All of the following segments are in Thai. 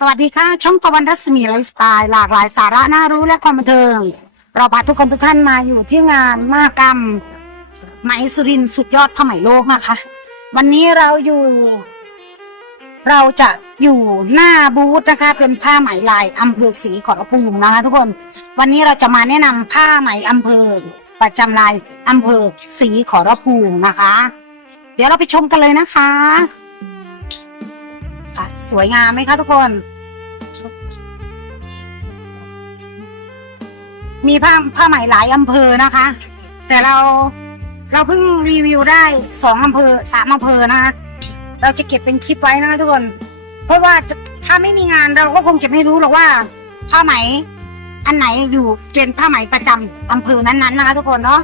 สวัสดีค่ะ ช่องตะวันรัศมีไลฟ์สไตล์หลากหลายสาระน่ารู้และความบันเทิง เราพาทุกคนทุกท่านมาอยู่ที่งานมหกรรมไหมสุรินสุดยอดผ้าไหมโลกนะคะ วันนี้เราอยู่ เราจะอยู่หน้าบูธนะคะ เป็นผ้าไหมลายอำเภอศรีขอรภูมินะคะ ทุกคน วันนี้เราจะมาแนะนำผ้าไหมอำเภอ ประจำลายอำเภอศรีขอรภูมินะคะ เดี๋ยวเราไปชมกันเลยนะคะ ค่ะ สวยงามไหมคะทุกคน มีผ้าผ้าไหมหลายอำเภอนะคะ แต่เราเราเพิ่งรีวิวได้สองอำเภอสามอำเภอนะคะเราจะเก็บเป็นคลิปไว้นะคะทุกคน เพราะว่าถ้าไม่มีงานเราก็คงจะไม่รู้หรอกว่า ผ้าไหม อันไหนอยู่เป็นผ้าไหมประจำอำเภอนั้นๆนะคะ ทุกคนเนาะ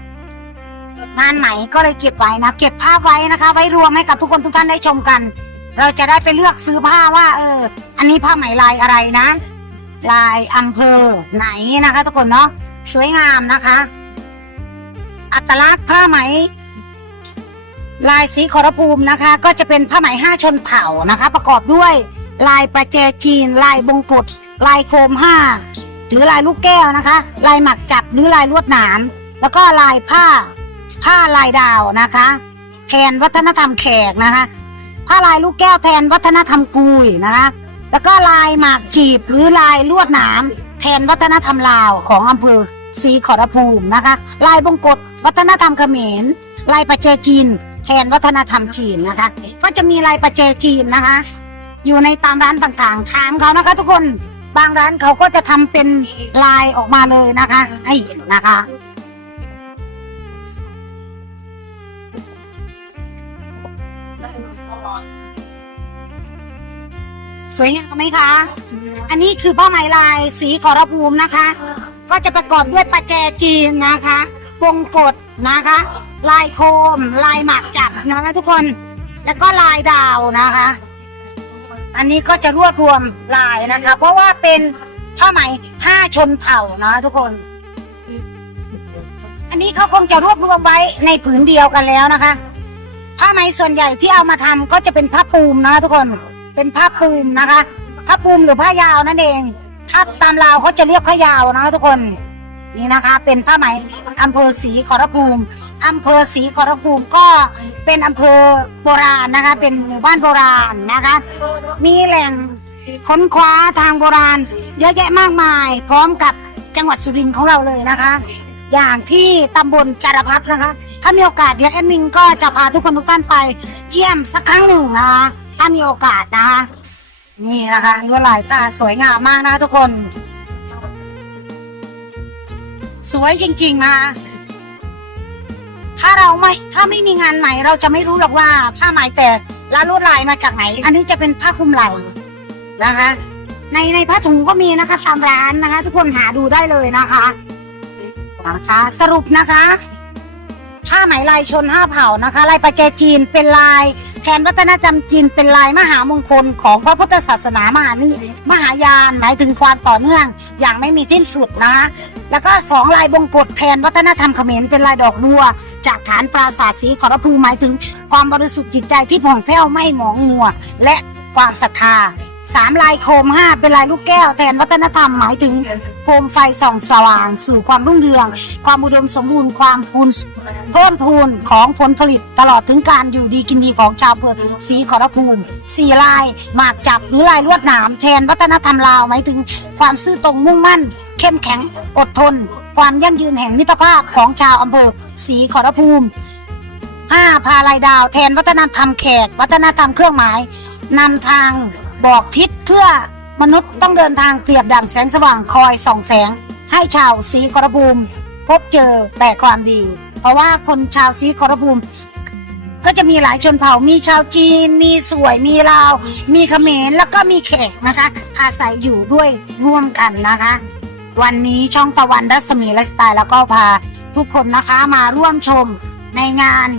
งานไหมก็เลยเก็บไว้นะเก็บภาพไว้นะคะ ไว้รวมให้กับทุกคนทุกท่านได้ชมกัน เราจะได้ไปเลือกซื้อผ้าว่า เออ อันนี้ผ้าไหมลายอะไรนะ ลายอำเภอไหนนะคะ ทุกคนเนาะสวยงามนะคะ อัตลักษณ์ผ้าไหม ลายสีขอรภูมินะคะ ก็จะเป็นผ้าไหมห้าชนเผ่านะคะ ประกอบด้วย ลายประแจจีน ลายบงกฎลายโคมห้าหรือลายลูกแก้วนะคะ ลายหมักจับหรือลายลวดหนาม แล้วก็ลายผ้า ผ้าลายดาวนะคะ แทนวัฒนธรรมแขกนะคะ ผ้าลายลูกแก้วแทนวัฒนธรรมกุยนะคะแล้วก็ลายหมากจีบหรือลายลวดหนามแทนวัฒนธรรมลาวของอำเภอศรีขอรภูมินะคะ ลายบงกฎวัฒนธรรมเขมร ลายประเจจีน แทนวัฒนธรรมจีนนะคะ ก็จะมีลายประเจจีนนะคะ อยู่ในตามร้านต่างๆถามเขานะคะ ทุกคนบางร้านเขาก็จะทำเป็นลายออกมาเลยนะคะ ให้เห็นนะคะ สวยงามไหมคะ อันนี้คือผ้าไหมลายสีขอรภูมินะคะ ก็จะประกอบด้วยประแจจีนนะคะวงกฎนะคะ ลายโคม ลายหมากจับนะคะทุกคน แล้วก็ลายดาวนะคะ อันนี้ก็จะรวบรวมลายนะคะ เพราะว่าเป็นผ้าไหมห้าชนเผ่านะทุกคน อันนี้เขาคงจะรวบรวมไว้ในผืนเดียวกันแล้วนะคะ ผ้าไหมส่วนใหญ่ที่เอามาทำก็จะเป็นผ้าปูมนะคะทุกคนเป็นผ้าปูมนะคะผ้าปูมหรือผ้ายาวนั่นเองถ้าตามลาวเขาจะเรียกผ้ายาวนะคะทุกคนนี่นะคะ เป็นผ้าไหมอำเภอศรีขอรภูมิอำเภอศรีขอรภูมิก็เป็นอำเภอโบราณนะคะ เป็นหมู่บ้านโบราณนะคะ มีแหล่งค้นคว้าทางโบราณ เยอะแยะมากมาย พร้อมกับจังหวัดสุรินทร์ของเราเลยนะคะ อย่างที่ตำบลจารพัฒนะคะ ถ้ามีโอกาสเดี๋ยวแอดมินก็จะพาทุกคนทุกท่านไปเยี่ยมสักครั้งหนึ่งนะคะถ้ามีโอกาสนะคะนี่นะคะลวดลายตาสวยงามมากนะคะทุกคน สวยจริงๆนะคะถ้าเราไม่ถ้าไม่มีงานไหมเราจะไม่รู้หรอกว่าผ้าไหมแต่ละลวดลายมาจากไหน อันนี้จะเป็นผ้าคลุมไหล่นะคะ ในในผ้าถุงก็มีนะคะตามร้านนะคะ ทุกคนหาดูได้เลยนะคะนะคะสรุปนะคะ ผ้าไหมลายชนห้าเผ่านะคะ ลายประแจจีนเป็นลายแทนวัฒนธรรมจีนเป็นลายมหามงคลของพระพุทธศาสนามหานิมหายานหมายถึงความต่อเนื่องอย่างไม่มีที่สุดนะ แล้วก็สองลายบงกฎแทนวัฒนธรรมเขมรเป็นลายดอกบัวจากฐานปราสาทสีขอรภูหมายถึงความบริสุทธิ์จิตใจที่ผ่องแผ้วไม่หมองมัว และความศรัทธาสามลายโคมห้าเป็นลายลูกแก้วแทนวัฒนธรรมหมายถึง โคมไฟส่องสว่าง สู่ความรุ่งเรือง ความอุดมสมบูรณ์ความพูนเพิ่มพูนของผลผลิตตลอดถึงการอยู่ดีกินดีของชาวอำเภอศรีขอรภูมิสี่ลาย หมากจับหรือลายลวดหนามแทนวัฒนธรรมลาวหมายถึงความซื่อตรงมุ่งมั่น เข้มแข็งอดทน ความยั่งยืนแห่งมิตรภาพของชาวอำเภอศรีขอรภูมิห้าพาลายดาวแทนวัฒนธรรมแขก วัฒนธรรมเครื่องหมายนำทางบอกทิศเพื่อ มนุษย์ต้องเดินทางเปรียบดั่งแสงสว่างคอยส่องแสง ให้ชาวศรีขอรภูมิพบเจอแต่ความดี เพราะว่าคนชาวศรีขอรภูมิก็จะมีหลายชนเผ่า มีชาวจีน มีสวย มีลาว มีเขมร แล้วก็มีแขกนะคะ อาศัยอยู่ด้วยร่วมกันนะคะ วันนี้ช่องตะวันรัศมีไลฟ์สไตล์แล้วก็พาทุกคนนะคะมาร่วมชมในงาน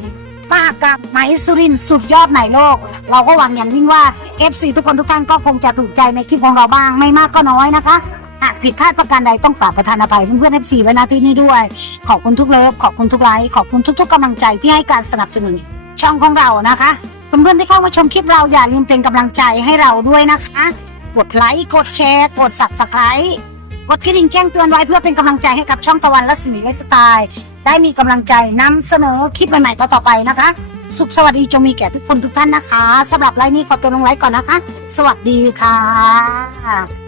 มหกรรมไมสุรินสุดยอดไหนโลก เราก็หวังอย่างยิ่งว่า FC ทุกคนทุกท่านก็คงจะถูกใจในคลิปของเราบ้างไม่มากก็น้อยนะคะหากผิดพลาดประการใดต้องกราบประทานอภัยเพื่อนๆ FC ไว้ณที่นี้ด้วย ขอบคุณทุกเลิฟขอบคุณทุกไลค์ขอบคุณทุก ๆกำลังใจที่ให้การสนับสนุนช่องของเรานะคะเพื่อนๆที่เข้ามาชมคลิปเราอย่าลืมเป็นกำลังใจให้เราด้วยนะคะ กดไลค์กดแชร์ กด subscribe กดกระดิ่งแจ้งเตือนไว้เพื่อเป็นกำลังใจให้กับช่องตะวันรัศมีไลฟ์สไตล์ ได้มีกำลังใจนำเสนอคลิปใหม่ๆต่อๆไปนะคะ สุขสวัสดีจงมีแก่ทุกคนทุกท่านนะคะสำหรับไลน์นี้ขอตัวลงไลฟ์ก่อนนะคะ สวัสดีค่ะ